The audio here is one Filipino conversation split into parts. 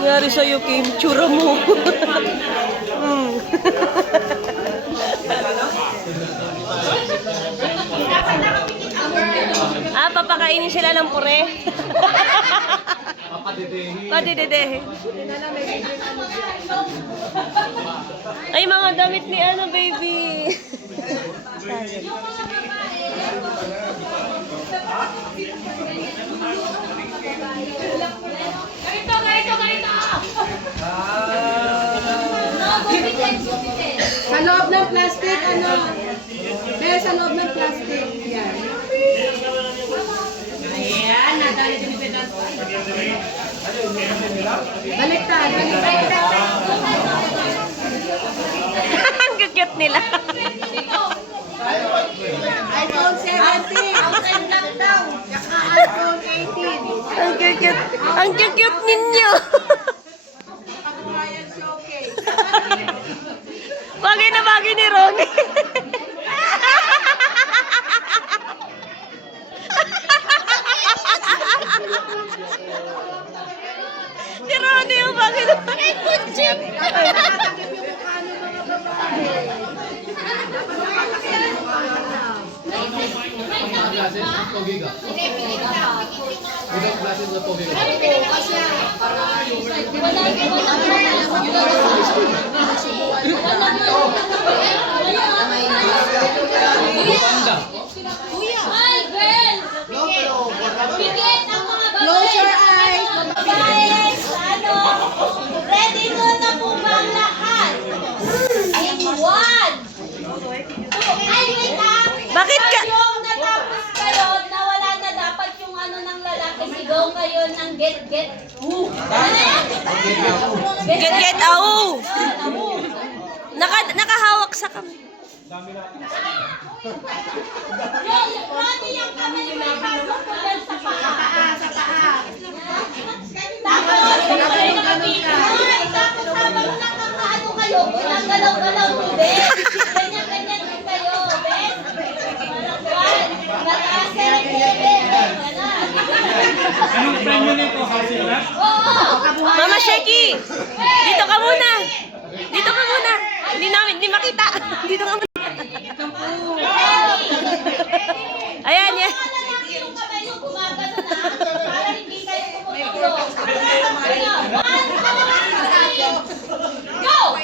Nangyari sa'yo, Kim. Tsura mo. Papakainin sila ng pure. Padidedehin. Ay, mga damit ni ano, baby. Sa loob ng plastic, ano? May sa loob ng plastic. Yan. Ayan, nadali din yung pedas. Baliktad, baliktad. Ang cute nila. iPhone 17. Ang daw. Saka iPhone 18. Ang cute. Ang cute ninyo. Kabuhayan showcase. Bagay na bagay ni Ronnie. Si Ronnie yung bagay na bagay. Kuchip. Nakatakip yung mukha ng mga babae. Close your eyes. Ready mo na po ba ang lahat? In one. Ay, wait lang. Bakit ka? Yung natapos kayo, nawala na dapat yung ano ng lalaki. Sigaw kayo ng get. Get au. Nakahawak sa kami. Yung Ronnie, yung kamay mo ipasok ko dyan sa paa. Sa taas. Tapos, tapos habang nakakaano kayo, ginagalaw-galaw mo, Ben. Ganyan din kayo, Ben. One, mataas na rin kayo, Ben. Anong premyo nito? Housing na? Oo. Mama Sheki, dito ka muna. Dito ka muna. Hindi makita. Dito ka muna. Ayan, yan. Yung kamay yung gumagano na, para hindi kayo tumutulo. Go!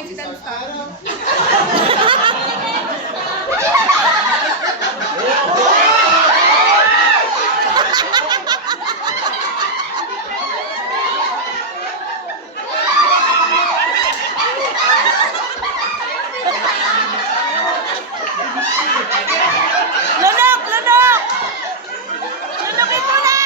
Lunok! Lunok! Lunokin mo na!